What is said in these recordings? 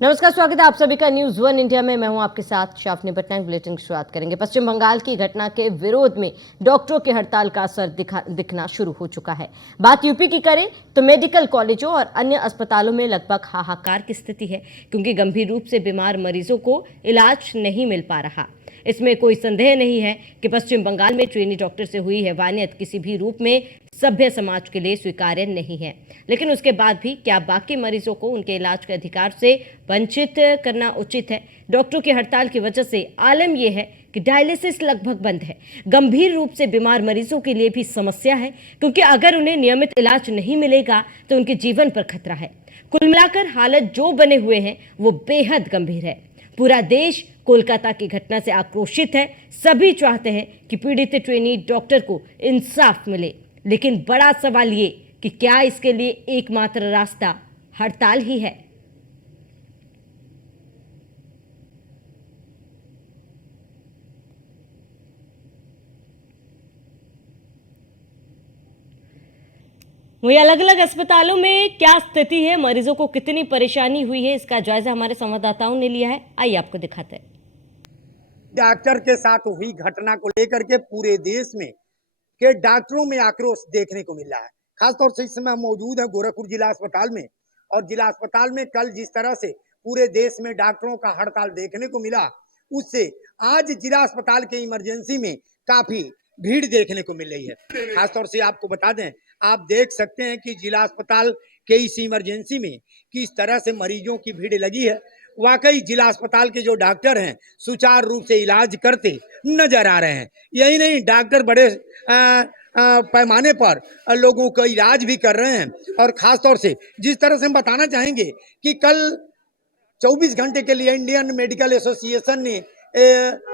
नमस्कार, स्वागत है आप सभी का न्यूज वन इंडिया में। मैं हूं आपके साथ शाफनी पटनायक। बुलेटिन की शुरुआत करेंगे। पश्चिम बंगाल की घटना के विरोध में डॉक्टरों की हड़ताल का असर दिखना शुरू हो चुका है। बात यूपी की करें तो मेडिकल कॉलेजों और अन्य अस्पतालों में लगभग हाहाकार की स्थिति है, क्योंकि गंभीर रूप से बीमार मरीजों को इलाज नहीं मिल पा रहा। इसमें कोई संदेह नहीं है कि पश्चिम बंगाल में ट्रेनी डॉक्टर से हुई हैवानियत किसी भी रूप में सभ्य समाज के लिए स्वीकार्य नहीं है। लेकिन उसके बाद भी क्या बाकी मरीजों को उनके इलाज के अधिकार से वंचित करना उचित है? डॉक्टरों की हड़ताल की वजह से आलम यह है कि डायलिसिस लगभग बंद है। गंभीर रूप से बीमार मरीजों के लिए भी समस्या है, क्योंकि अगर उन्हें नियमित इलाज नहीं मिलेगा तो उनके जीवन पर खतरा है। कुल मिलाकर हालत जो बने हुए हैं वो बेहद गंभीर है। पूरा देश कोलकाता की घटना से आक्रोशित है। सभी चाहते हैं कि पीड़ित ट्रेनी डॉक्टर को इंसाफ मिले, लेकिन बड़ा सवाल ये कि क्या इसके लिए एकमात्र रास्ता हड़ताल ही है? वही अलग अलग अस्पतालों में क्या स्थिति है, मरीजों को कितनी परेशानी हुई है, इसका जायजा हमारे संवाददाताओं ने लिया है। आइए आपको दिखाते हैं। डॉक्टर के साथ हुई घटना को लेकर के पूरे देश में के डॉक्टरों में आक्रोश देखने को मिल रहा है। खासतौर से इस समय हम मौजूद है गोरखपुर जिला अस्पताल में, और जिला अस्पताल में कल जिस तरह से पूरे देश में डॉक्टरों का हड़ताल देखने को मिला, उससे आज जिला अस्पताल के इमरजेंसी में काफी भीड़ देखने को मिल रही है। खासतौर से आपको बता दें, आप देख सकते हैं कि जिला अस्पताल के इस इमरजेंसी में किस तरह से मरीजों की भीड़ लगी है। वाकई जिला अस्पताल के जो डॉक्टर हैं सुचारू रूप से इलाज करते नजर आ रहे हैं। यही नहीं, डॉक्टर बड़े पैमाने पर लोगों का इलाज भी कर रहे हैं। और खासतौर से जिस तरह से हम बताना चाहेंगे कि कल 24 घंटे के लिए इंडियन मेडिकल एसोसिएशन ने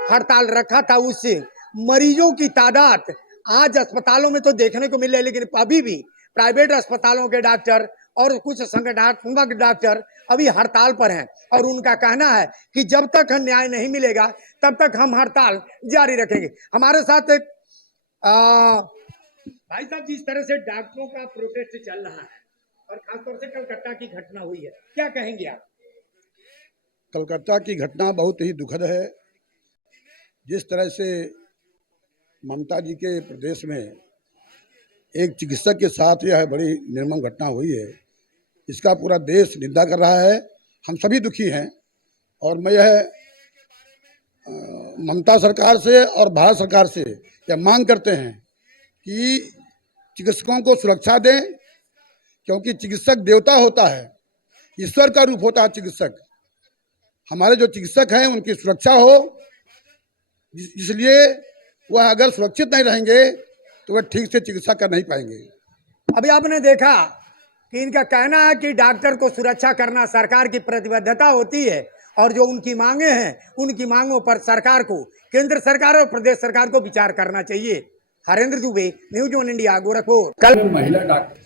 हड़ताल रखा था, उससे मरीजों की तादाद आज अस्पतालों में तो देखने को मिल रही है, लेकिन अभी भी प्राइवेट अस्पतालों के डॉक्टर और कुछ संगठनात्मक डॉक्टर अभी हड़ताल पर हैं। और उनका कहना है कि जब तक न्याय नहीं मिलेगा तब तक हम हड़ताल जारी रखेंगे। हमारे साथ एक भाई साहब, जिस तरह से डॉक्टरों का प्रोटेस्ट चल रहा है और खासतौर से कलकत्ता की घटना हुई है, क्या कहेंगे आप? कलकत्ता की घटना बहुत ही दुखद है। जिस तरह से ममता जी के प्रदेश में एक चिकित्सक के साथ यह बड़ी निर्मम घटना हुई है, इसका पूरा देश निंदा कर रहा है। हम सभी दुखी हैं और मैं यह ममता सरकार से और भारत सरकार से यह मांग करते हैं कि चिकित्सकों को सुरक्षा दें, क्योंकि चिकित्सक देवता होता है, ईश्वर का रूप होता है चिकित्सक। हमारे जो चिकित्सक हैं उनकी सुरक्षा हो, इसलिए वह अगर सुरक्षित नहीं रहेंगे तो वह ठीक से चिकित्सा कर नहीं पाएंगे। अभी आपने देखा कि इनका कहना है कि डॉक्टर को सुरक्षा करना सरकार की प्रतिबद्धता होती है, और जो उनकी मांगे हैं उनकी मांगों पर सरकार को, केंद्र सरकार और प्रदेश सरकार को विचार करना चाहिए। Harendra Dubey, news one India, Gorakhpur. कल महिला डॉक्टर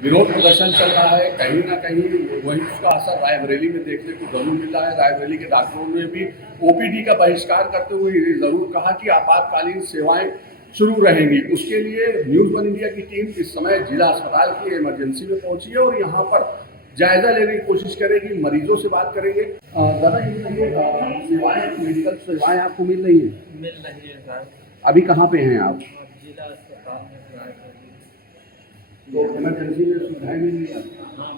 विरोध प्रदर्शन चल रहा है, कहीं ना कहीं वही उसका असर रायबरेली में देखने को जरूर मिल रहा है। रायबरेली के डॉक्टरों ने भी ओपीडी का बहिष्कार करते हुए ये जरूर कहा कि आपातकालीन सेवाएं शुरू रहेंगी। उसके लिए न्यूज वन इंडिया की टीम इस समय जिला अस्पताल की इमरजेंसी में पहुंची है और यहाँ पर जायजा लेने की कोशिश करेगी, मरीजों से बात करेंगे। दादा, ये सेवाएं, मेडिकल सेवाएं आपको मिल रही है? मिल रही है सर। अभी कहाँ पे हैं आप? जिला अस्पताल में तो इमरजेंसी में सुविधाएं मिल रही है? हाँ,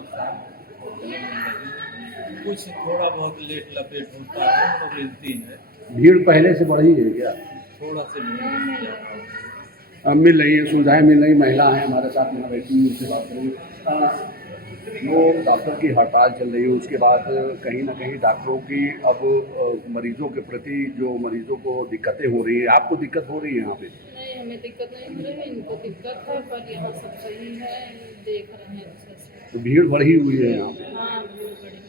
कुछ थोड़ा बहुत लेट लपेट होता है तो मिलती है। भीड़ पहले से बढ़ी है क्या? थोड़ा से मिल रही है, सुविधाएं मिल रही। महिला है हमारे साथ यहाँ बैठी, उनसे बात करेंगे। वो डॉक्टर की हड़ताल चल रही है, उसके बाद कहीं ना कहीं डॉक्टरों की अब मरीजों के प्रति जो मरीजों को दिक्कतें हो रही है, आपको दिक्कत हो रही है यहाँ पे? नहीं, हमें दिक्कत नहीं हो रही है, इनको दिक्कत है, पर यहाँ सब सही है, देख रहे हैं अच्छे से। तो भीड़ बढ़ी हुई है यहाँ पे? हाँ, भीड़ बढ़ी है।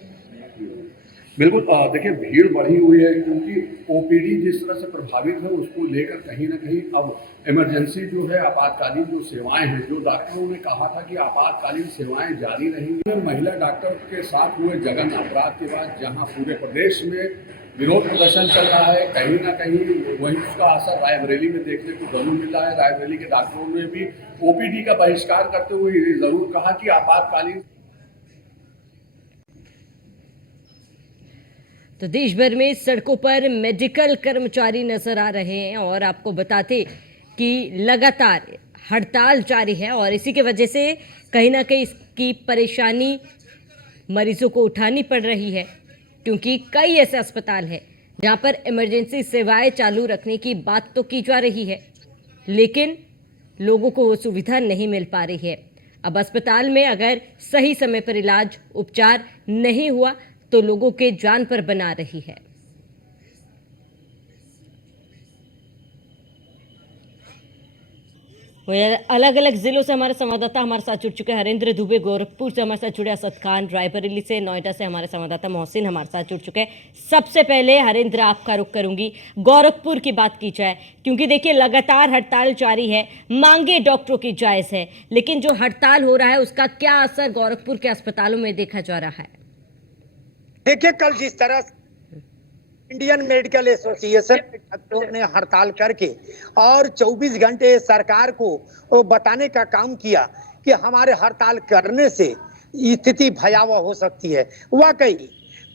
बिल्कुल, देखिए भीड़ बढ़ी हुई है क्योंकि ओपीडी जिस तरह से प्रभावित है उसको लेकर कहीं ना कहीं अब इमरजेंसी जो है, आपातकालीन जो सेवाएं हैं, जो डॉक्टरों ने कहा था कि आपातकालीन सेवाएं जारी रहेंगी। महिला डॉक्टर के साथ हुए जघन्य अपराध के बाद जहां पूरे प्रदेश में विरोध प्रदर्शन चल रहा है, कहीं ना कहीं वही उसका असर रायबरेली में देखने को जरूर मिल रहा है। रायबरेली के डॉक्टरों ने भी ओपीडी का बहिष्कार करते हुए ये जरूर कहा कि आपातकालीन तो देश भर में सड़कों पर मेडिकल कर्मचारी नजर आ रहे हैं और आपको बताते कि लगातार हड़ताल जारी है और इसी के वजह से कहीं ना कहीं इसकी परेशानी मरीजों को उठानी पड़ रही है, क्योंकि कई ऐसे अस्पताल हैं जहां पर इमरजेंसी सेवाएं चालू रखने की बात तो की जा रही है, लेकिन लोगों को वो सुविधा नहीं मिल पा रही है। अब अस्पताल में अगर सही समय पर इलाज उपचार नहीं हुआ तो लोगों के जान पर बना रही है। अलग अलग जिलों से हमारे संवाददाता हमारे साथ जुड़ चुके हैं। हरेंद्र दुबे गोरखपुर से हमारे साथ जुड़े, असद खान रायबरेली से, नोएडा से हमारे संवाददाता मोहसिन हमारे साथ जुड़ चुके हैं। सबसे पहले हरेंद्र आपका रुख करूंगी, गोरखपुर की बात की जाए, क्योंकि देखिए लगातार हड़ताल जारी है, मांगे डॉक्टरों की जायज है, लेकिन जो हड़ताल हो रहा है उसका क्या असर गोरखपुर के अस्पतालों में देखा जा रहा है? देखिए, कल जिस तरह इंडियन मेडिकल एसोसिएशन के डॉक्टरों ने हड़ताल करके और 24 घंटे सरकार को बताने का काम किया कि हमारे हड़ताल करने से स्थिति भयावह हो सकती है। वाकई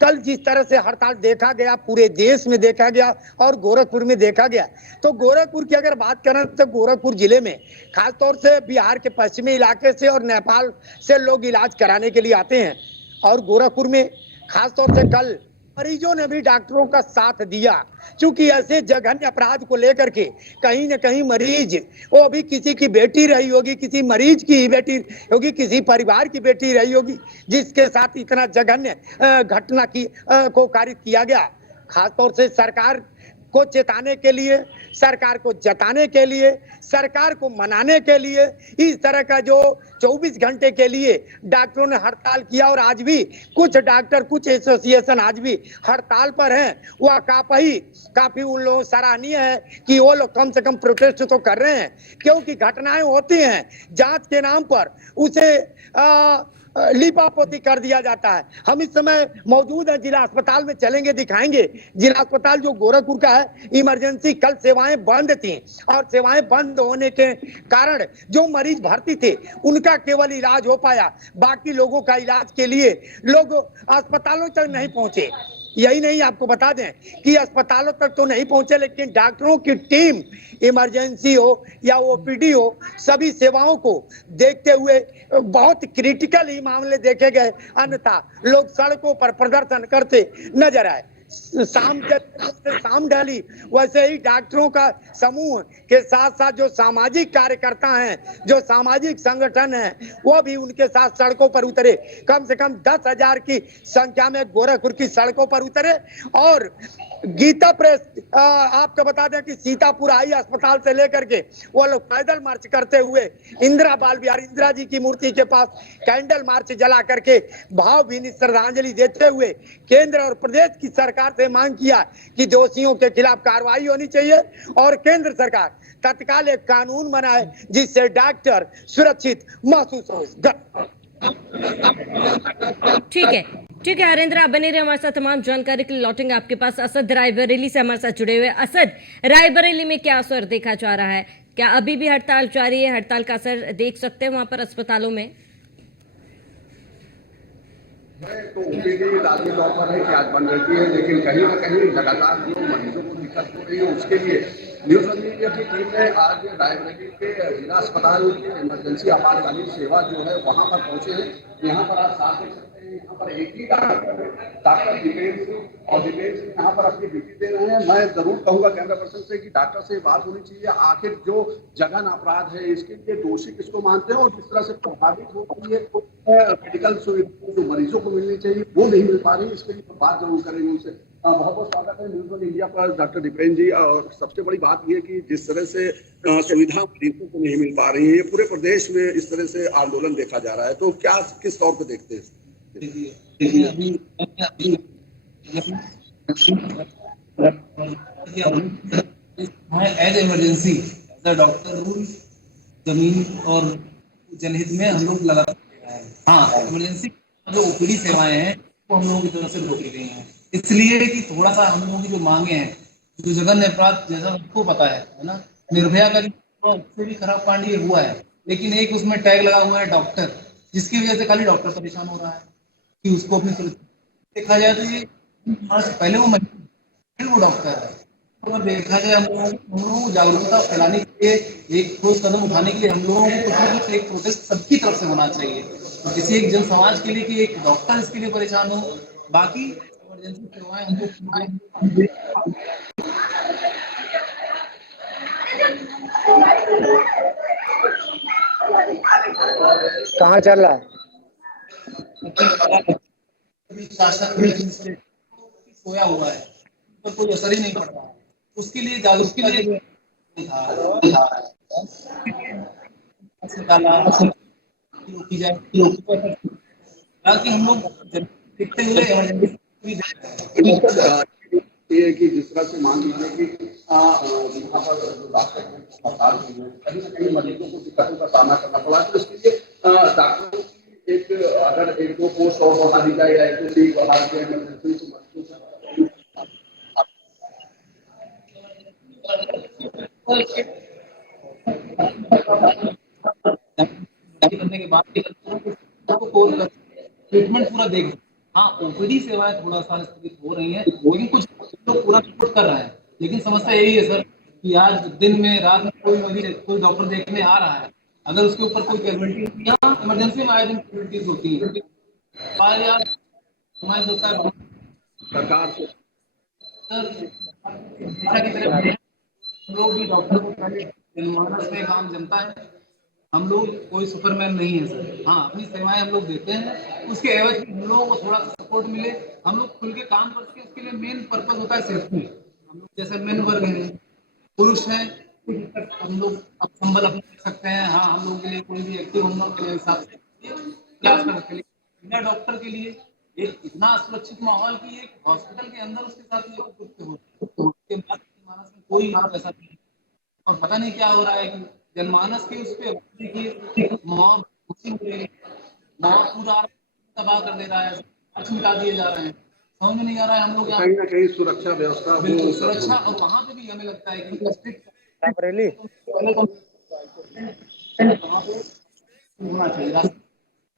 कल जिस तरह से हड़ताल देखा गया, पूरे देश में देखा गया और गोरखपुर में देखा गया, तो गोरखपुर की अगर बात करें तो गोरखपुर जिले में खासतौर से बिहार के पश्चिमी इलाके से और नेपाल से लोग इलाज कराने के लिए आते हैं और गोरखपुर में खासतौर से कल मरीजों ने भी डॉक्टरों का साथ दिया, क्योंकि ऐसे जघन्य अपराध को लेकर के कहीं न कहीं मरीज, वो भी किसी की बेटी रही होगी, किसी मरीज की ही बेटी होगी, किसी परिवार की बेटी रही होगी, जिसके साथ इतना जघन्य घटना को कारित किया गया। खासतौर से सरकार को चेताने के लिए, सरकार को जताने के लिए, सरकार को मनाने के लिए इस तरह का जो 24 घंटे के लिए डॉक्टरों ने हड़ताल किया और आज भी कुछ डॉक्टर, कुछ एसोसिएशन आज भी हड़ताल पर हैं, वह काफी उन लोगों सराहनीय है कि वो लोग कम से कम प्रोटेस्ट तो कर रहे हैं, क्योंकि घटनाएं होती हैं, जांच के नाम पर उसे लिपापोती कर दिया जाता है। हम इस समय मौजूद हैं जिला अस्पताल में, चलेंगे दिखाएंगे जिला अस्पताल जो गोरखपुर का है। इमरजेंसी कल सेवाएं बंद थी और सेवाएं बंद होने के कारण जो मरीज भर्ती थे उनका केवल इलाज हो पाया, बाकी लोगों का इलाज के लिए लोग अस्पतालों तक नहीं पहुंचे। यही नहीं, आपको बता दें कि अस्पतालों तक तो नहीं पहुंचे, लेकिन डॉक्टरों की टीम इमरजेंसी हो या ओपीडी हो, सभी सेवाओं को देखते हुए बहुत क्रिटिकल ही मामले देखे गए, अन्यथा लोग सड़कों पर प्रदर्शन करते नजर आए। शाम ढली वैसे ही डॉक्टरों का समूह के साथ साथ जो सामाजिक कार्यकर्ता हैं, जो सामाजिक संगठन हैं, वो भी उनके साथ सड़कों पर उतरे। कम से कम 10,000 की संख्या में गोरखपुर की सड़कों पर उतरे और गीता प्रेस, आपको बता दें कि सीतापुर आई अस्पताल से लेकर के वो लोग पैदल मार्च करते हुए इंदिरा बाल विहार, इंदिरा जी की मूर्ति के पास कैंडल मार्च जला करके भावभीनी श्रद्धांजलि देते हुए केंद्र और प्रदेश की सरकार से मांग किया कि दोषियों के खिलाफ कार्रवाई होनी चाहिए और केंद्र सरकार तत्काल एक कानून बनाए जिससे डॉक्टर सुरक्षित महसूस हो। ठीक है हरेंद्र, आप बने रहे हमारे साथ। तमाम जानकारी के लिए लौटेंगे आपके पास। असद रायबरेली से हमारे साथ जुड़े हुए। असद, रायबरेली में क्या असर देखा जा रहा है? क्या अभी भी हड़ताल जारी है? हड़ताल का असर देख सकते हैं वहां पर अस्पतालों में? तो ओपीडी लाजमी तौर पर है कि आज बंद रहती है, लेकिन कहीं ना कहीं लगातार जो मरीजों को दिक्कत हो रही है उसके लिए न्यूज मीडिया की टीम ने आज रायबरेली के जिला अस्पताल की इमरजेंसी आपातकालीन सेवा जो है वहां पर पहुंचे हैं। यहाँ पर आप साथ देख सकते हैं, यहाँ पर एक ही डॉक्टर दीपेंद्र सिंह और दीपेंद्र सिंह यहाँ पर अपनी ड्यूटी दे रहे हैं। मैं जरूर कहूंगा कैमरा पर्सन से कि डॉक्टर से बात होनी चाहिए, आखिर जो जघन अपराध है इसके लिए दोषी किसको मानते हैं और जिस तरह से प्रभावित हो रही है मेडिकल सुविधा जो मरीजों को मिलनी चाहिए वो नहीं मिल पा रही, इसके लिए बात जरूर करेंगे उनसे। बहुत बहुत स्वागत है न्यूज़ वन इंडिया पर डॉक्टर दीपेंद्र जी। और सबसे बड़ी बात यह कि जिस तरह से सुविधा मरीजों को नहीं मिल पा रही है, ये पूरे प्रदेश में इस तरह से आंदोलन देखा जा रहा है, तो क्या किस तौर पे देखते हैं? एज इमरजेंसी डॉक्टर रूल जमीन और जनहित में हम लोग लगा, हाँ इमरजेंसी जो ओपीडी सेवाएं हैं वो हम लोगों की तरफ से रोकी गई हैं, इसलिए कि थोड़ा सा हम लोगों की जो मांगे हैं, जो जघन्य अपराध जैसा सबको पता है ना, निर्भया का उससे भी खराब कांड ये हुआ है, लेकिन एक उसमें टैग लगा हुआ है डॉक्टर, जिसकी वजह से खाली डॉक्टर परेशान हो रहा है कि उसको अपनी सुरक्षा देखा जाए तो ये पहले वो डॉक्टर है। अगर देखा जाए हम लोगों को जागरूकता फैलाने के लिए एक ठोस कदम उठाने के लिए हम लोगों को कुछ ना कुछ एक प्रोटेस्ट सबकी तरफ से होना चाहिए। तो किसी एक जन समाज के लिए कि एक डॉक्टर इसके लिए परेशान हो, बाकी इमरजेंसी सेवाएं हमको कहाँ चल रहा है? शासन में सोया हुआ है, पर कोई असर ही नहीं पड़ रहा है। उसके लिए जागरूकता के लिए निकाला की जाए ताकि हम लोग देखते हुए ये कि जिस तरह से मान लीजिए कि यहाँ पर जो डॉक्टर हैं अस्पताल में कहीं ना कहीं मरीजों को दिक्कतों का सामना करना पड़ा, तो इसके लिए डॉक्टरों की एक अगर एक दो पोस्ट और बढ़ा दी जाए या एक दो सीट बढ़ा दी जाए इमरजेंसी करने के बाद ट्रीटमेंट पूरा देख। हाँ, ओपीडी सेवाएं थोड़ा सा स्थगित हो रही हैं, लेकिन कुछ लोग पूरा सपोर्ट कर रहे हैं। लेकिन समस्या यही है सर कि आज दिन में रात में कोई मरीज कोई डॉक्टर देखने आ रहा है, अगर उसके ऊपर कोई कैजुअलिटी या इमरजेंसी में आए दिन कैजुअलिटीज होती है होता है सरकार से सर शिक्षा की तरफ हम लोग भी डॉक्टर को पहले जनमानस में काम जनता है, हम लोग कोई सुपरमैन नहीं है सर। हाँ, अपनी सेवाएं हम लोग देते हैं, उसके एवज में हम लोगों को थोड़ा सा सपोर्ट मिले, हम लोग खुल के काम कर सके। उसके लिए मेन पर्पज होता है सेफ्टी। हम लोग जैसे मेन वर्ग हैं, पुरुष हैं, कुछ हद तक हम लोग अब संबल अपना कर सकते हैं। हाँ, हम लोग के लिए कोई भी एक्टिव हम लोग के हिसाब से क्लास कर सकते हैं। बिना डॉक्टर के लिए एक इतना सुरक्षित माहौल की एक हॉस्पिटल के अंदर उसके साथ ये कुछ होता है, उसके बाद मानस में कोई ऐसा नहीं, और पता नहीं क्या हो रहा है कि जनमानस की उस पे देखिए मॉब पूरा तबाह कर दे रहा है, कुछ मिटा दिए जा रहे हैं। समझ में नहीं आ रहा है हम लोग कहीं ना कहीं सुरक्षा व्यवस्था बिल्कुल सुरक्षा, और वहाँ पे भी हमें लगता है कि स्ट्रिक्ट होना चाहिए,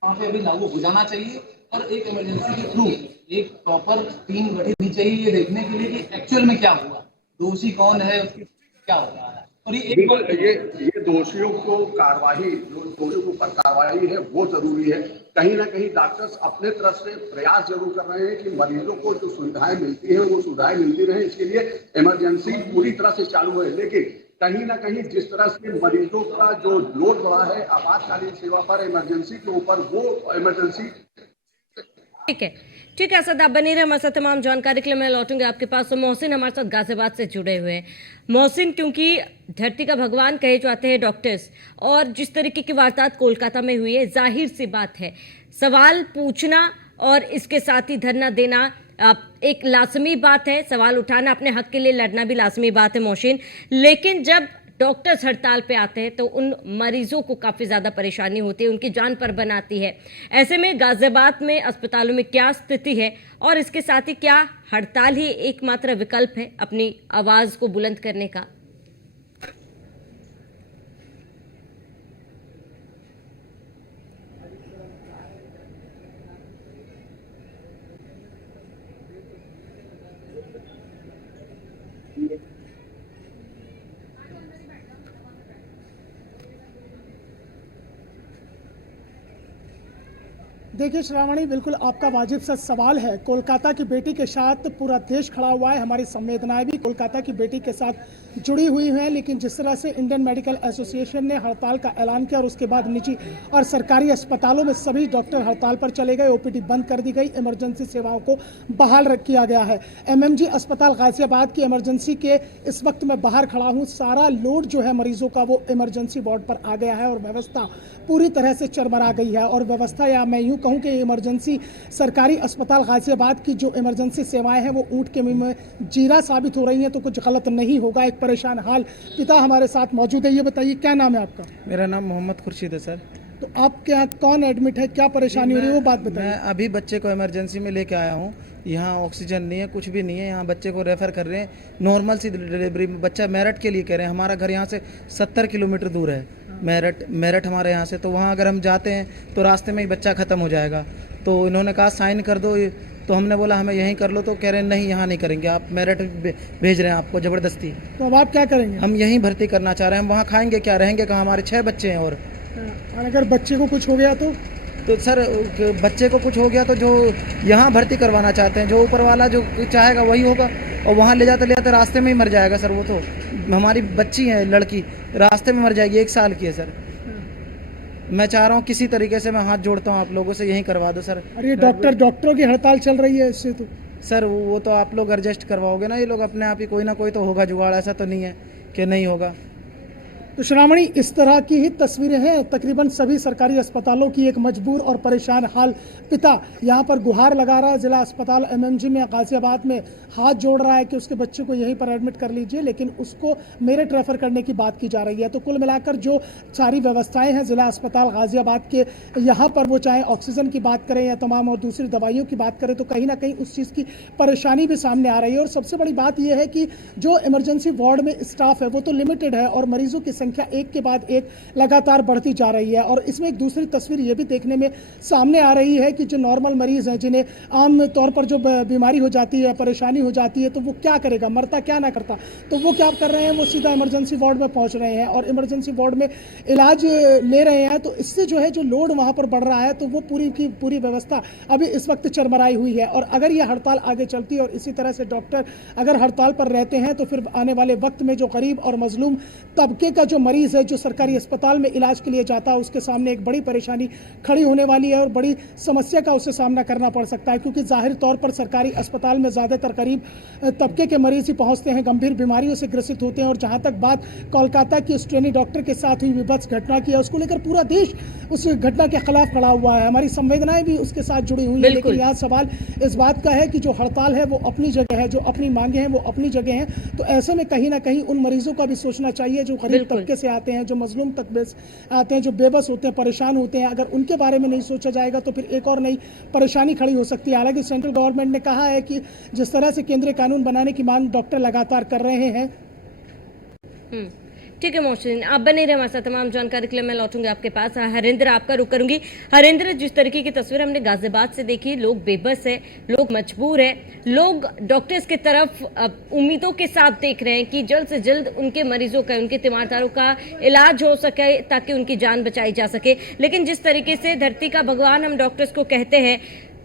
वहाँ पे अभी लागू हो जाना चाहिए। और एक इमरजेंसी के थ्रू एक प्रॉपर टीम गठित होनी चाहिए ये देखने के लिए कि एक्चुअल में क्या हुआ, दोषी कौन है, उसकी क्या हो रहा है। और ये दोषियों को कार्रवाई, जो दोषियों के ऊपर कार्रवाई है वो जरूरी है। कहीं ना कहीं डॉक्टर्स अपने तरफ से प्रयास जरूर कर रहे हैं कि मरीजों को जो सुविधाएं मिलती है वो सुविधाएं मिलती रहे, इसके लिए इमरजेंसी पूरी तरह से चालू है। लेकिन कहीं ना कहीं जिस तरह से मरीजों का जो लोड बढ़ा है आपातकालीन सेवा पर, इमरजेंसी के ऊपर, वो इमरजेंसी ठीक है असद, आप बने रहे हमारे साथ। तमाम जानकारी के लिए मैं लौटूंगी आपके पास। तो मोहसिन हमारे साथ गाजियाबाद से जुड़े हुए हैं। मोहसिन, क्योंकि धरती का भगवान कहे जाते हैं डॉक्टर्स, और जिस तरीके की वारदात कोलकाता में हुई है, जाहिर सी बात है सवाल पूछना और इसके साथ ही धरना देना एक लाजमी बात है, सवाल उठाना, अपने हक के लिए लड़ना भी लाजमी बात है मोहसिन। लेकिन जब डॉक्टर्स हड़ताल पे आते हैं तो उन मरीजों को काफ़ी ज़्यादा परेशानी होती है, उनकी जान पर बनाती है। ऐसे में गाजियाबाद में अस्पतालों में क्या स्थिति है, और इसके साथ ही क्या हड़ताल ही एकमात्र विकल्प है अपनी आवाज़ को बुलंद करने का? देखिए श्रावणी, बिल्कुल आपका वाजिब सा सवाल है। कोलकाता की बेटी के साथ पूरा देश खड़ा हुआ है, हमारी संवेदनाएं भी कोलकाता की बेटी के साथ जुड़ी हुई हैं। लेकिन जिस तरह से इंडियन मेडिकल एसोसिएशन ने हड़ताल का ऐलान किया और उसके बाद निजी और सरकारी अस्पतालों में सभी डॉक्टर हड़ताल पर चले गए, ओपीडी बंद कर दी गई, इमरजेंसी सेवाओं को बहाल किया गया है। एमएमजी अस्पताल गाजियाबाद की इमरजेंसी के इस वक्त मैं बाहर खड़ा हूँ। सारा लोड जो है मरीजों का वो इमरजेंसी वार्ड पर आ गया है और व्यवस्था पूरी तरह से चरमरा गई है। और व्यवस्था, या मैं यूँ कहूँ कि इमरजेंसी सरकारी अस्पताल गाजियाबाद की जो इमरजेंसी सेवाएं हैं वो ऊँट के मुंह में जीरा साबित हो रही हैं, तो कुछ गलत नहीं होगा। एक परेशान हाल पिता हमारे साथ मौजूद है। ये बताइए क्या नाम है आपका? मेरा नाम मोहम्मद खुर्शीद है सर। तो आप क्या, कौन एडमिट है, क्या परेशानी हो रही है, वो बात बताइए। मैं अभी बच्चे को इमरजेंसी में लेके आया हूँ। यहाँ ऑक्सीजन नहीं है, कुछ भी नहीं है। यहाँ बच्चे को रेफ़र कर रहे हैं, नॉर्मल सी डिलीवरी में। बच्चा मेरठ के लिए कह रहे हैं, हमारा घर यहाँ से 70 किलोमीटर दूर है। मेरठ हमारे यहाँ से, तो वहाँ अगर हम जाते हैं तो रास्ते में ही बच्चा ख़त्म हो जाएगा। तो इन्होंने कहा साइन कर दो, तो हमने बोला हमें यहीं कर लो, तो कह रहे हैं नहीं यहाँ नहीं करेंगे, आप मेरठ भेज रहे हैं आपको ज़बरदस्ती। तो अब आप क्या करेंगे? हम यहीं भर्ती करना चाह रहे हैं, हम वहाँ खाएंगे क्या, रहेंगे कहाँ, हमारे 6 बच्चे हैं। और अगर बच्चे को कुछ हो गया तो सर बच्चे को कुछ हो गया तो जो यहाँ भर्ती करवाना चाहते हैं, जो ऊपर वाला जो चाहेगा वही होगा, और वहाँ ले जाते रास्ते में ही मर जाएगा सर। वो तो हमारी बच्ची है, लड़की रास्ते में मर जाएगी, 1 साल की है सर। मैं चाह रहा हूँ किसी तरीके से, मैं हाथ जोड़ता हूँ आप लोगों से, यहीं करवा दो सर। और ये डॉक्टरों की हड़ताल चल रही है, इससे तो सर वो तो आप लोग एडजस्ट करवाओगे ना, ये लोग अपने आप ही, कोई ना कोई तो होगा जुगाड़, ऐसा तो नहीं है कि नहीं होगा। तो श्रावणी, इस तरह की ही तस्वीरें हैं तकरीबन सभी सरकारी अस्पतालों की। एक मजबूर और परेशान हाल पिता यहाँ पर गुहार लगा रहा है, जिला अस्पताल एमएमजी में गाजियाबाद में हाथ जोड़ रहा है कि उसके बच्चे को यहीं पर एडमिट कर लीजिए, लेकिन उसको मेरठ रेफर करने की बात की जा रही है। तो कुल मिलाकर जो सारी व्यवस्थाएं हैं जिला अस्पताल गाजियाबाद के यहाँ पर, वो चाहे ऑक्सीजन की बात करें या तमाम और दूसरी दवाइयों की बात करें, तो कहीं ना कहीं उस चीज़ की परेशानी भी सामने आ रही है। और सबसे बड़ी बात यह है कि जो इमरजेंसी वार्ड में स्टाफ है वो तो लिमिटेड है, और मरीजों की संख्या एक के बाद एक लगातार बढ़ती जा रही है। और इसमें एक दूसरी तस्वीर ये भी देखने में सामने आ रही है कि जो नॉर्मल मरीज हैं, जिन्हें आम तौर पर जो बीमारी हो जाती है, परेशानी हो जाती है, तो वो क्या करेगा, मरता क्या ना करता, तो वो क्या कर रहे हैं, वो सीधा इमरजेंसी वार्ड में पहुंच रहे हैं और इमरजेंसी वार्ड में इलाज ले रहे हैं। तो इससे जो है जो लोड वहां पर बढ़ रहा है, तो वो पूरी की पूरी व्यवस्था अभी इस वक्त चरमराई हुई है। और अगर ये हड़ताल आगे चलती है और इसी तरह से डॉक्टर अगर हड़ताल पर रहते हैं, तो फिर आने वाले वक्त में जो गरीब और मजलूम तबके का जो मरीज है, जो सरकारी अस्पताल में इलाज के लिए जाता है, उसके सामने एक बड़ी परेशानी खड़ी होने वाली है और बड़ी समस्या का उसे सामना करना पड़ सकता है। क्योंकि जाहिर तौर पर सरकारी अस्पताल में ज़्यादातर करीब तबके के मरीज ही पहुंचते हैं, गंभीर बीमारियों से ग्रसित होते हैं। और जहां तक बात कोलकाता की उस ट्रेनी डॉक्टर के साथ हुई विभत्स घटना की है, उसको लेकर पूरा देश उस घटना के खिलाफ खड़ा हुआ है, हमारी संवेदनाएं भी उसके साथ जुड़ी हुई है। लेकिन यहाँ सवाल इस बात का है कि जो हड़ताल है वो अपनी जगह है, जो अपनी मांगे हैं वो अपनी जगह हैं। तो ऐसे में कहीं ना कहीं उन मरीजों का भी सोचना चाहिए जो गरीब तबके से आते हैं, जो मजलूम तबके से आते हैं, जो बेबस होते हैं, परेशान होते हैं। अगर उनके बारे में नहीं सोचा जाएगा तो फिर एक और नई परेशानी खड़ी हो सकती है। हालांकि सेंट्रल गवर्नमेंट ने कहा है कि जिस तरह से केंद्रीय कानून बनाने की मांग डॉक्टर लगातार कर रहे हैं। ठीक है मोहसिन, आप बने रहे हमारे साथ, तमाम जानकारी के लिए मैं लौटूंगी आपके पास। हरिंद्र, आपका रुख करूंगी। हरिंद्र, जिस तरीके की तस्वीर हमने गाजियाबाद से देखी, लोग बेबस है, लोग मजबूर है, लोग डॉक्टर्स की तरफ उम्मीदों के साथ देख रहे हैं कि जल्द से जल्द उनके मरीजों का, उनके तीमारदारों का इलाज हो सके ताकि उनकी जान बचाई जा सके। लेकिन जिस तरीके से धरती का भगवान हम डॉक्टर्स को कहते हैं,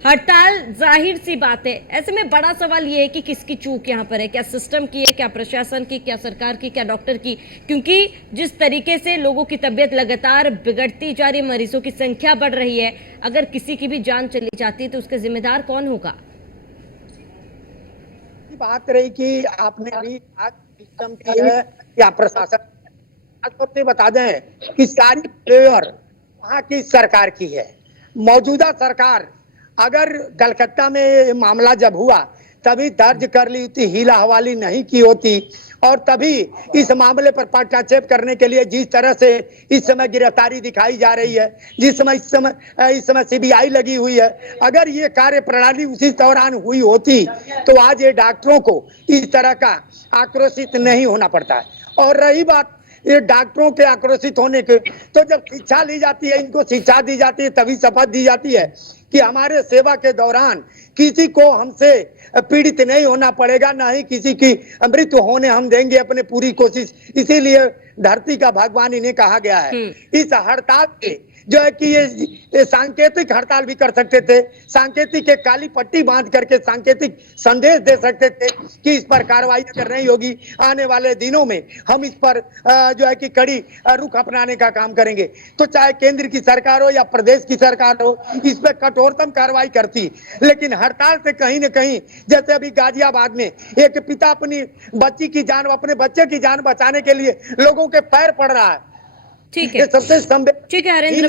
हड़ताल जाहिर सी बात है। ऐसे में बड़ा सवाल ये है कि किसकी चूक यहाँ पर है, क्या सिस्टम की है, क्या प्रशासन की, क्या सरकार की, क्या डॉक्टर की? क्योंकि जिस तरीके से लोगों की तबीयत लगातार बिगड़ती जा रही, मरीजों की संख्या बढ़ रही है, अगर किसी की भी जान चली जाती है तो उसका जिम्मेदार कौन होगा? बात रही कि आपने अभी सिस्टम की है या प्रशासन, आपको बता दें कि सारी प्लेयर वहाँ की सरकार की है। मौजूदा सरकार अगर कलकत्ता में मामला जब हुआ तभी दर्ज कर ली होती, हीला हवाली नहीं की होती, और तभी इस मामले पर पटाक्षेप करने के लिए जिस तरह से इस समय गिरफ्तारी दिखाई जा रही है, जिस समय इस समय सीबीआई लगी हुई है, अगर ये कार्य प्रणाली उसी दौरान हुई होती तो आज ये डॉक्टरों को इस तरह का आक्रोशित नहीं होना पड़ता। और रही बात ये डॉक्टरों के आक्रोशित होने के, तो जब शिक्षा ली जाती है, इनको शिक्षा दी जाती है, तभी शपथ दी जाती है कि हमारे सेवा के दौरान किसी को हमसे पीड़ित नहीं होना पड़ेगा, ना ही किसी की मृत्यु होने हम देंगे, अपने पूरी कोशिश। इसीलिए धरती का भगवान इन्हें कहा गया है। इस हड़ताल के जो है कि ये सांकेतिक हड़ताल भी कर सकते थे, सांकेतिक एक काली पट्टी बांध करके सांकेतिक संदेश दे सकते थे कि इस पर कार्रवाई अगर नहीं होगी, आने वाले दिनों में हम इस पर जो है कि कड़ी रुख अपनाने का काम करेंगे। तो चाहे केंद्र की सरकार हो या प्रदेश की सरकार हो, इस पर कठोरतम कार्रवाई करती। लेकिन हड़ताल से कहीं न कहीं, जैसे अभी गाजियाबाद में एक पिता अपनी बच्ची की जान, अपने बच्चे की जान बचाने के लिए लोगों के पैर पड़ रहा है। ठीक है, ठीक है हरिंद्र,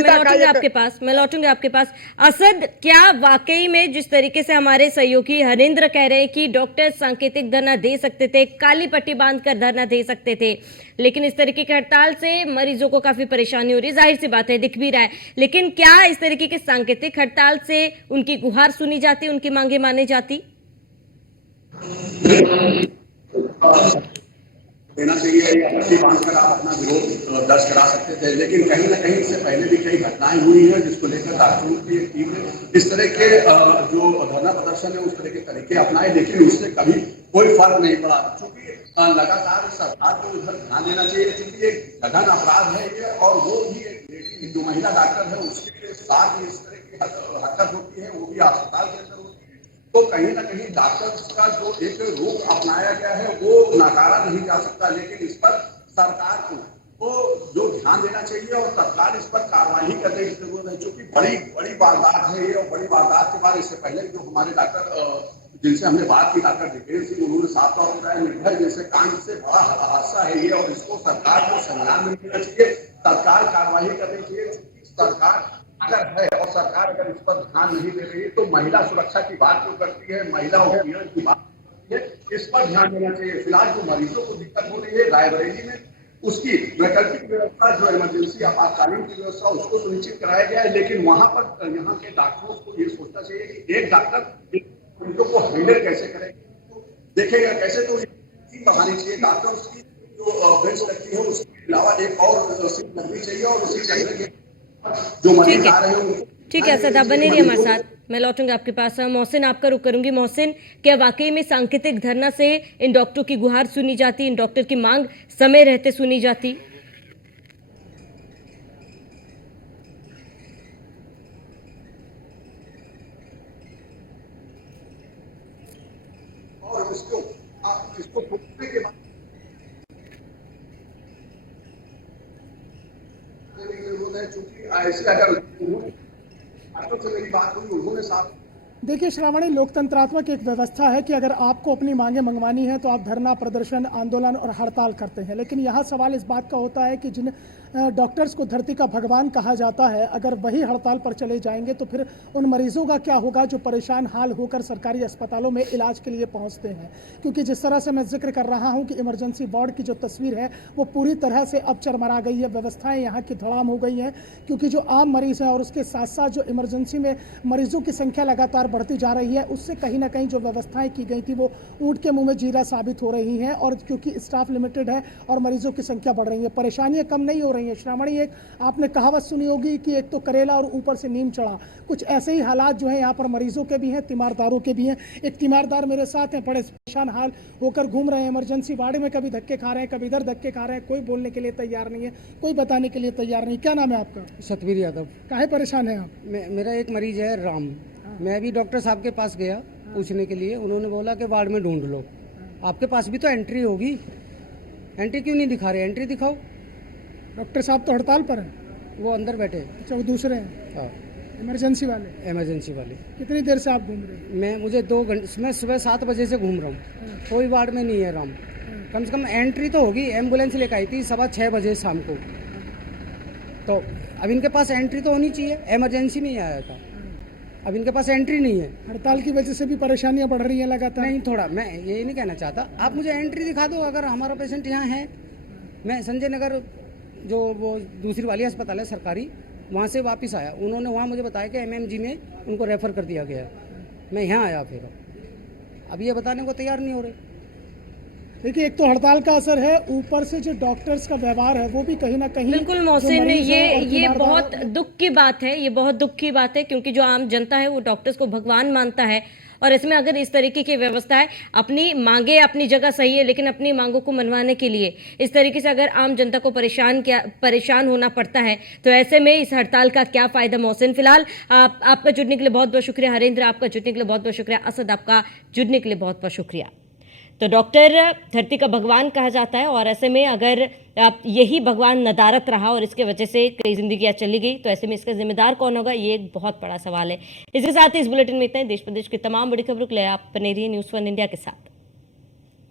मैं लौटूंगी आपके पास। असद, क्या वाकई में जिस तरीके से हमारे सहयोगी हरिंद्र कह रहे हैं कि डॉक्टर सांकेतिक धरना दे सकते थे, काली पट्टी बांधकर धरना दे सकते थे, लेकिन इस तरीके की हड़ताल से मरीजों को काफी परेशानी हो रही है, जाहिर सी बात है, दिख भी रहा है, लेकिन क्या इस तरीके के सांकेतिक हड़ताल से उनकी गुहार सुनी जाती, उनकी मांगे मानी जाती? देना चाहिए या पर्ची बांधकर आप अपना विरोध दर्ज करा सकते थे, लेकिन कहीं ना कहीं इससे पहले भी कई घटनाएं हुई हैं जिसको लेकर डॉक्टरों की एक टीम ने इस तरह के जो धरना प्रदर्शन है उस तरह के तरीके अपनाए, लेकिन उससे कभी कोई फर्क नहीं पड़ा। चूंकि लगातार सरकार को इधर ध्यान देना चाहिए, क्योंकि एक सघन अपराध है ये, और वो भी एक जो महिला डॉक्टर है उसके साथ इस तरह की हरकत होती है, वो भी अस्पताल के अंदर होती है। तो कहीं ना कहीं डॉक्टर्स का जो एक रूप अपनाया गया है वो नकारा नहीं जा सकता, लेकिन इस पर सरकार को तो जो ध्यान देना चाहिए और तत्काल इस पर कार्रवाई करने की जरूरत है, क्योंकि बड़ी वारदात है ये। और बड़ी वारदात के बाद इससे पहले जो हमारे डॉक्टर जिनसे हमने बात की, डॉक्टर जितेंद्र सिंह, उन्होंने साफ तौर पर बताया निर्भय जैसे कांड से बड़ा हादसा है ये, और इसको सरकार को संज्ञान में लेना चाहिए, तत्काल कार्रवाई करनी चाहिए। सरकार अगर है और सरकार अगर इस पर ध्यान नहीं दे रही तो महिला सुरक्षा की बात जो करती है, महिला उत्पीड़न की बात करती है, इस पर ध्यान देना चाहिए। फिलहाल जो मरीजों को दिक्कत हो रही है रायबरेली में, उसकी वैकल्पिक व्यवस्था जो इमरजेंसी आपातकालीन की व्यवस्था उसको सुनिश्चित कराया गया है, लेकिन वहां पर यहाँ के डॉक्टरों को ये सोचना चाहिए कि एक डॉक्टर मरीजों को हैंडल कैसे करेगा, देखेगा कैसे, तो टीम बढ़ानी चाहिए। डॉक्टर्स की जो बेंच लगती है उसके अलावा एक और सीट लगनी चाहिए, और उसी चलने के जो मरीज आ रहे हैं उनको ठीक है असद, आप बने रहिए हमारे साथ, मैं लौटूंगी आपके पास। मोहसिन, आपका रुख करूंगी। मोहसिन, क्या वाकई में सांकेतिक धरना से इन डॉक्टरों की गुहार सुनी जाती, इन डॉक्टर की मांग समय रहते सुनी जाती? और इसको फूकने के बाद जरूरत है, चूंकि ऐसे अगर डॉक्टर से मेरी बात हुई, उन्होंने साथ देखिए श्रावणी, लोकतंत्रात्मक एक व्यवस्था है कि अगर आपको अपनी मांगे मंगवानी है तो आप धरना, प्रदर्शन, आंदोलन और हड़ताल करते हैं, लेकिन यहाँ सवाल इस बात का होता है कि जिन डॉक्टर्स को धरती का भगवान कहा जाता है, अगर वही हड़ताल पर चले जाएंगे तो फिर उन मरीजों का क्या होगा जो परेशान हाल होकर सरकारी अस्पतालों में इलाज के लिए पहुँचते हैं। क्योंकि जिस तरह से मैं जिक्र कर रहा हूँ कि इमरजेंसी वार्ड की जो तस्वीर है वो पूरी तरह से अब चरमरा गई है, व्यवस्थाएँ यहाँ की धड़ाम हो गई हैं, क्योंकि जो आम मरीज़ हैं और उसके साथ साथ जो इमरजेंसी में मरीजों की संख्या लगातार बढ़ती जा रही है, उससे कहीं ना कहीं जो व्यवस्थाएं की गई थी वो ऊंट के मुंह में जीरा साबित हो रही हैं। और क्योंकि स्टाफ लिमिटेड है और मरीजों की संख्या बढ़ रही है, परेशानियां कम नहीं हो रही हैं। श्रावणी, एक आपने कहावत सुनी होगी कि एक तो करेला और ऊपर से नीम चढ़ा, कुछ ऐसे ही हालात जो है यहाँ पर मरीजों के भी हैं, तीमारदारों के भी हैं। एक तीमारदार मेरे साथ हैं, बड़े परेशान हाल होकर घूम रहे हैं इमरजेंसी वार्ड में, कभी धक्के खा रहे हैं, कभी इधर धक्के खा रहे हैं, कोई बोलने के लिए तैयार नहीं है, कोई बताने के लिए तैयार नहीं। क्या नाम है आपका? सतवीर यादव। काहे परेशान है आप? मेरा एक मरीज है राम, मैं अभी डॉक्टर साहब के पास गया पूछने के लिए, उन्होंने बोला कि वार्ड में ढूंढ लो। आपके पास भी तो एंट्री होगी, एंट्री क्यों नहीं दिखा रहे? एंट्री दिखाओ। डॉक्टर साहब तो हड़ताल पर हैं। वो अंदर बैठे। अच्छा, वो दूसरे हैं? हाँ, इमरजेंसी वाले? इमरजेंसी वाले। कितनी देर से आप घूम रहे हैं? मुझे 2 घंटे, मैं सुबह 7 बजे से घूम रहा हूँ, कोई वार्ड में नहीं है राम। कम से कम एंट्री तो होगी, एम्बुलेंस लेकर आई थी 6:15 बजे शाम को, तो अब इनके पास एंट्री तो होनी चाहिए। इमरजेंसी में ही आया था, अब इनके पास एंट्री नहीं है। हड़ताल की वजह से भी परेशानियां बढ़ रही हैं लगातार? नहीं, थोड़ा मैं ये नहीं कहना चाहता, आप मुझे एंट्री दिखा दो। अगर हमारा पेशेंट यहाँ है, मैं संजय नगर जो वो दूसरी वाली अस्पताल है सरकारी, वहाँ से वापस आया, उन्होंने वहाँ मुझे बताया कि एमएमजी में उनको रेफ़र कर दिया गया है। मैं यहाँ आया, फिर अब ये बताने को तैयार नहीं हो रहे। देखिए, एक तो हड़ताल का असर है, ऊपर से जो डॉक्टर्स का व्यवहार है वो भी कहीं ना कहीं। बिल्कुल मोहसिन, ये बहुत दुख की बात है, ये बहुत दुख की बात है, क्योंकि जो आम जनता है वो डॉक्टर्स को भगवान मानता है, और इसमें अगर इस तरीके की व्यवस्था है, अपनी मांगे अपनी जगह सही है, लेकिन अपनी मांगों को मनवाने के लिए इस तरीके से अगर आम जनता को परेशान होना पड़ता है, तो ऐसे में इस हड़ताल का क्या फायदा। मोहसिन, फिलहाल आपका जुड़ने के लिए बहुत बहुत शुक्रिया। हरेंद्र, आपका जुड़ने के लिए बहुत बहुत शुक्रिया। असद, आपका जुड़ने के लिए बहुत बहुत शुक्रिया। तो डॉक्टर धरती का भगवान कहा जाता है, और ऐसे में अगर यही भगवान नदारत रहा और इसके वजह से कई जिंदगियां चली गई, तो ऐसे में इसका जिम्मेदार कौन होगा, ये एक बहुत बड़ा सवाल है। इसके साथ ही इस बुलेटिन में इतना ही। देश प्रदेश की तमाम बड़ी खबरों के लिए आप बने रहिए न्यूज़ 1 इंडिया के साथ।